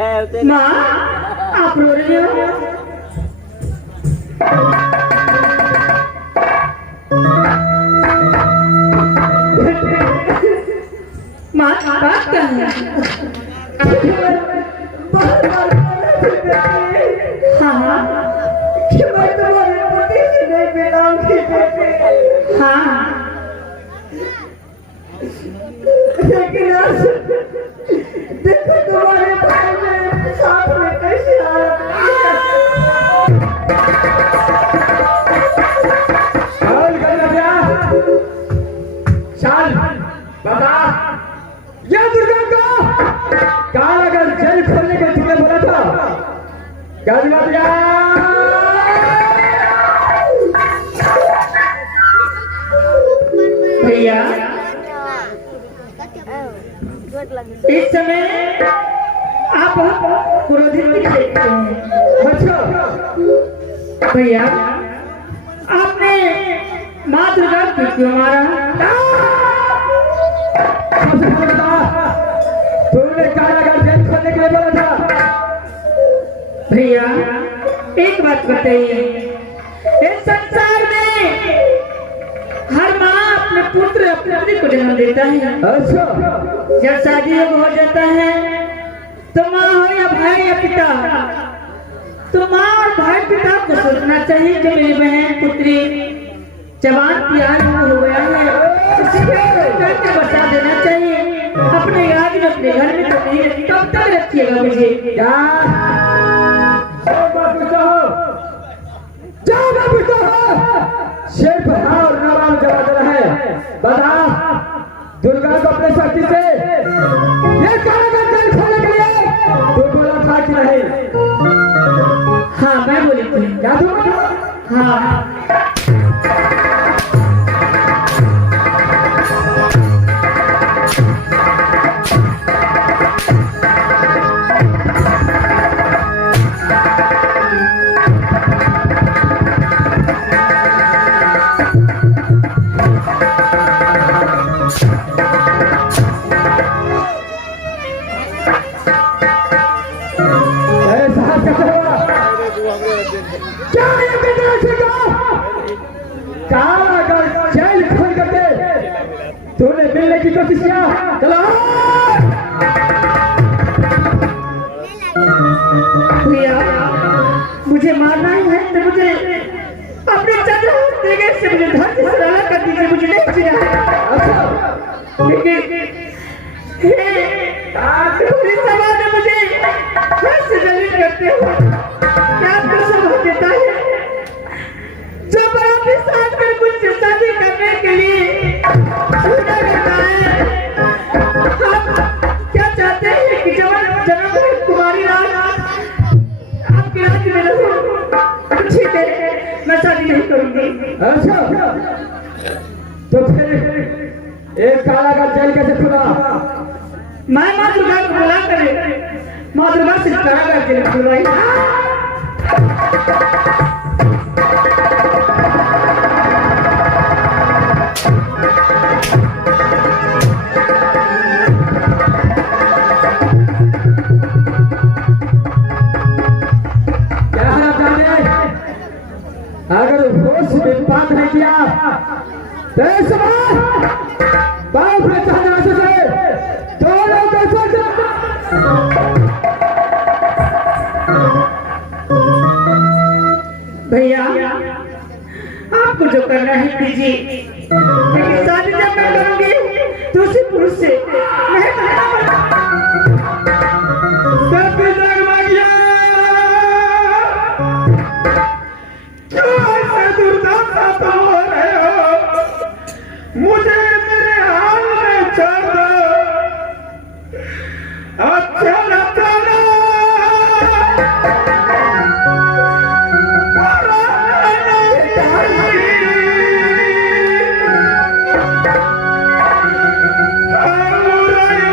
माँ आप रो रही हो? माँ बात क्या है? हाँ हाँ मैं तुम्हारे पति से नहीं मिलाऊंगी बेटे। हाँ लेकिन आज देखो तुम्हारे भाई मेरे साथ में कैसे आया। चल बता ये दुर्गा को कहाँ अगर जेल खोलने के तुमने बोला था भैया इस समय आप क्रोधित दिखते हैं। अच्छा भैया आपने माँ दुर्गा को क्यों मारा? तुमने कहा अगर जेल खोलने के लिए बोला था। भैया एक बात बताइए, इस संसार में हर माँ अपने पुत्र अपने पुत्री को जन्म देता है। अच्छा जब शादी हो जाता है तो माँ हो या भाई या पिता, तो माँ और भाई पिता को सोचना चाहिए कि मेरी बहन पुत्री जवान प्यार हो गया है, उसे करके बता देना चाहिए। अपने याद में अपने घर में तो नहीं रखी, कब तक रखिएगा मुझे? सिर्फ हाँ और नवाब जवाब देना है। बता दुर्गा को अपने शक्ति से ये कारागार जेल खोलने के लिए तू बोला था कि नहीं? हाँ मैं बोली थी। क्या तू? हाँ जेल खोल करके तूने मिलने की कोशिश किया। चलो भैया मुझे मारना ही है तो मुझे अपने चंद्र से मुझे धरती से अलग कर दीजिए, मुझे नहीं जीना है। अच्छा लेकिन पुलिस सभा ने मुझे कैसे दलील करते हो? क्या आपको समझ देता है जो बराबरी साथ में मुझसे शादी करने के लिए पूरा रहता है? आप क्या चाहते हैं कि जब कुमारी राज आपके राज्य में रहूं? ठीक है मैं शादी नहीं करूंगी। अच्छा तो फिर एक कारागार जेल कैसे खुला? मैं माँ दुर्गा को बुला कर माँ दुर्गा से कारागार जेल खुलवाई। अगर होश में बात नहीं किया तो इस बाप ने चाहना से दोनों को सोचो। भैया आपको जो करना है कीजिए, लेकिन शादी जब मैं करूंगी तो उसी पुरुष से मैं मुझे मेरे हाल में छोड़ दो। अच्छा लगता ना Hallelujah.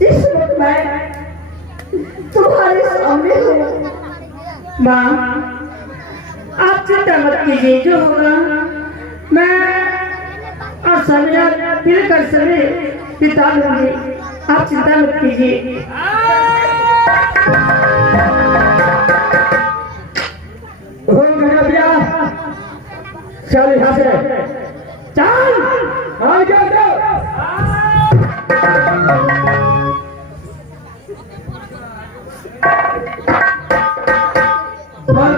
इस वक्त मैं तुम्हारे सामने हूँ। माँ, आप चिंता मत कीजिए, जो होगा मैं और समीरा मिलकर सभी बिता लूंगी। आप चिंता मत कीजिए। चल यहाँ से चल, आ गया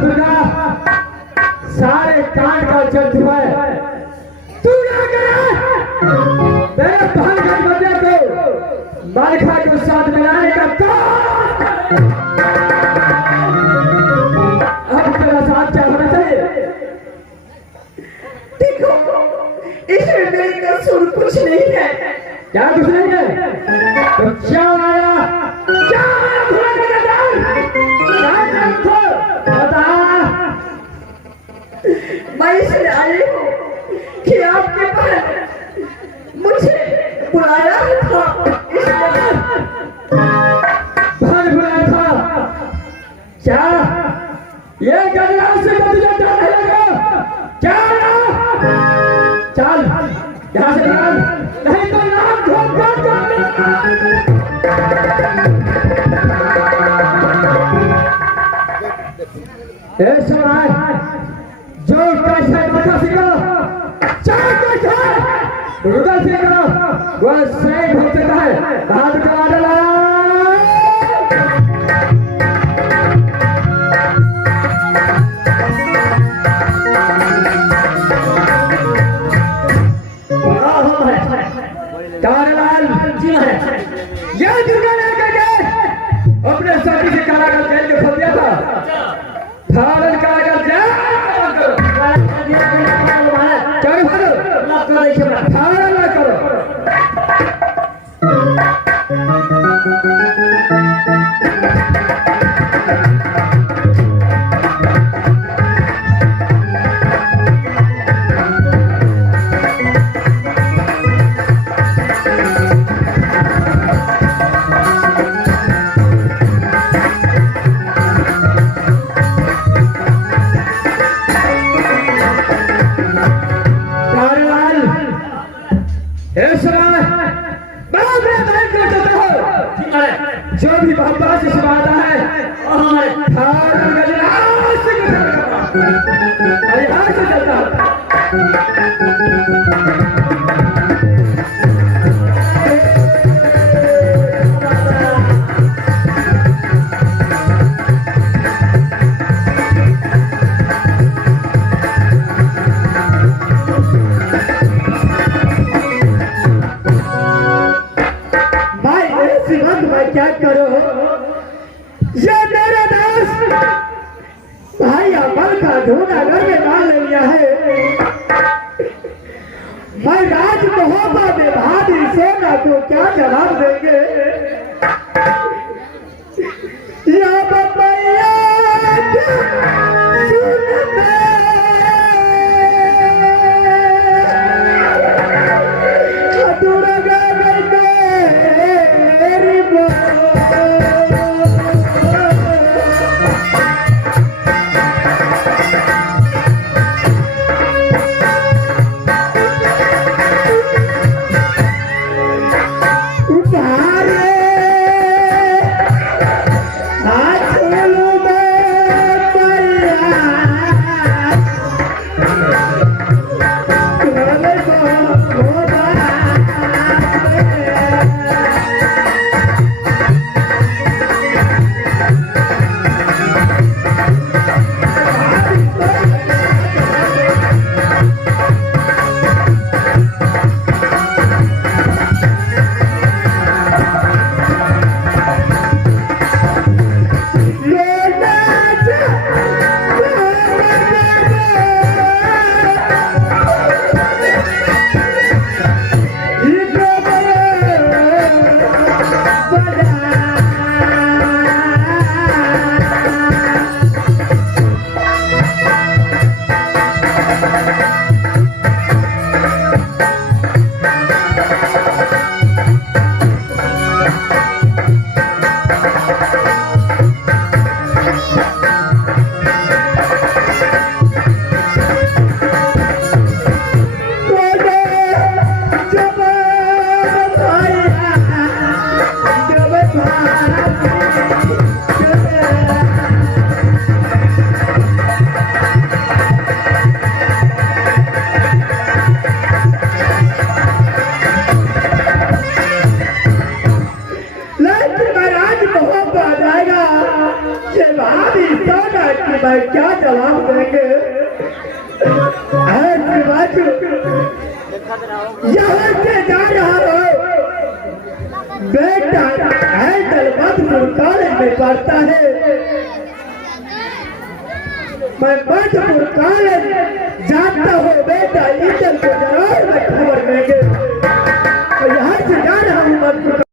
दुर्गा, सारे कांड का जल हुआ है। तू क्या करे? मेरे बहन के बंदे को मालिका के साथ मिलाने का अब तेरा साथ क्या होना चाहिए? देखो, इसमें मेरी कसूर कुछ नहीं है। क्या कुछ नहीं है? तो क्या आया? क्या आया? भूला के मैं इसलिए आई हूँ कि आपके बहन मुझे बुलाया था, बहन बुलाया था। क्या ये गंगा से तुझे डर लगेगा? क्या चल यहाँ से निकल, नहीं तो नाम घोट घोट जो कैसे बचा सीखो, चाहे कैसे रुदल सीखो, वह सही हो सकता है। हाथ करा डाला ये दुर्गा ने करके अपने साथी से कारागार जेल में खोल दिया था। भारत कारागार जेल भारत ना करो। जो भी बाबा से सुनाता है यहाँ से चलता क्या करो, ये मेरे दास का जूनागढ़ में मान ले लिया है। मैं राज महोबा में भारी सेना को क्या जवाब देंगे? या बतैया मैं क्या जवाब देंगे? यहाँ से जा रहा हो बेटा, हैदराबाद कॉलेज में पढ़ता है। मैं मधुपुर कॉलेज जाता हूँ बेटा, इधर को जरूर मैं खबर देंगे। तो यहाँ से जा रहा हूँ मधुपुर।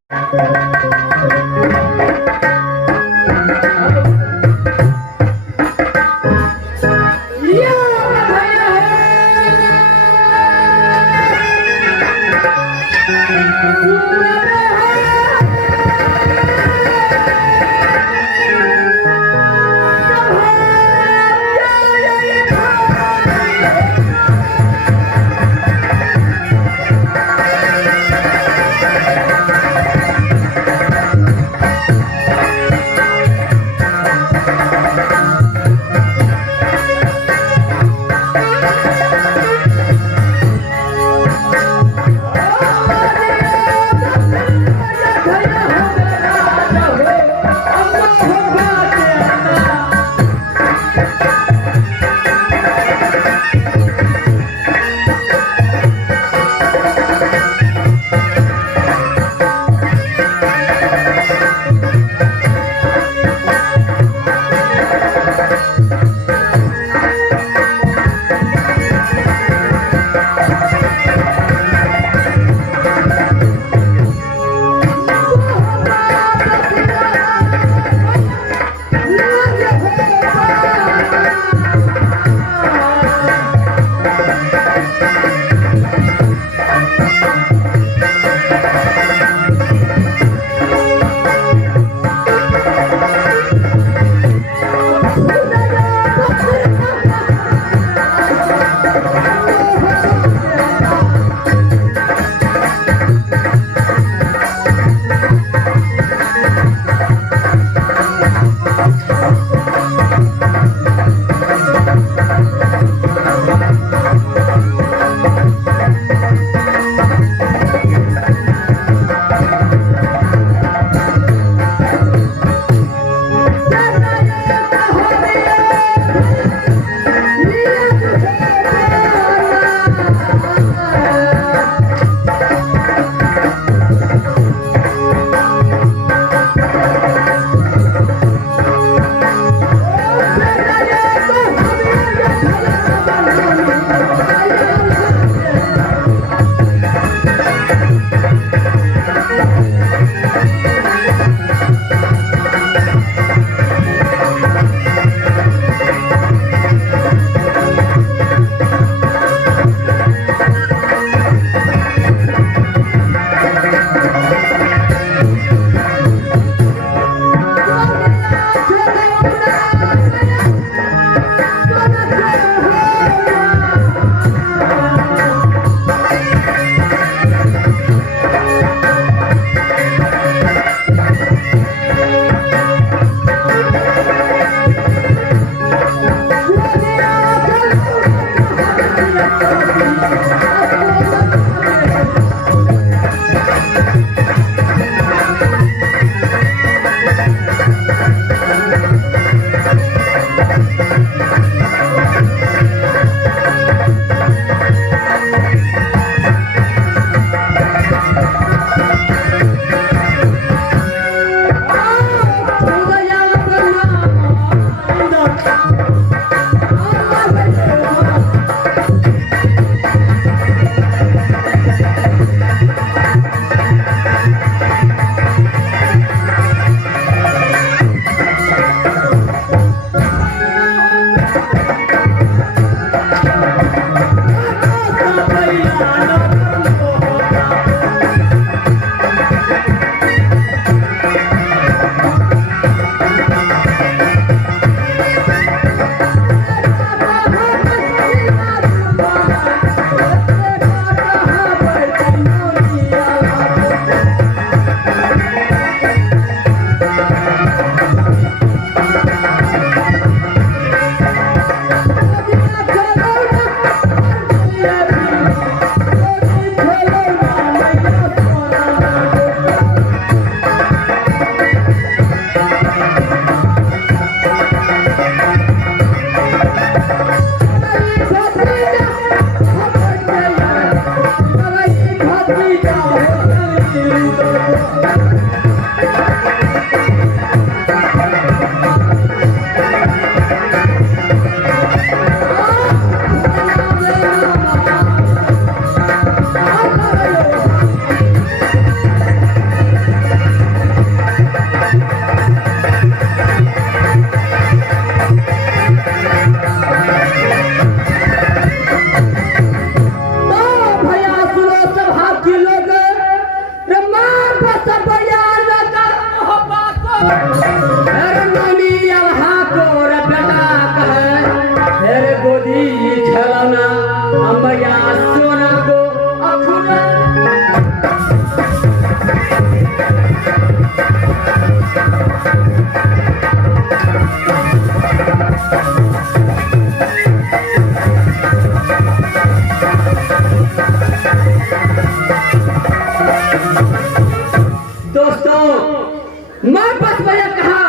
मैं बस भैया कहा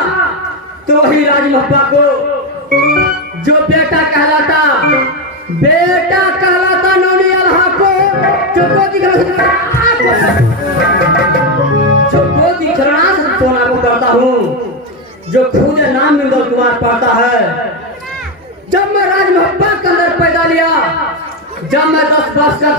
तो वही राज मोहब्बा को जो बेटा कहलाता नौनी अल्हा को जो गोदी खिलाना सोना को करता हूँ, जो खुद नाम इंदल कुमार पढ़ता है। जब मैं राज मोहब्बा के अंदर पैदा लिया, जब मैं 10 वर्ष का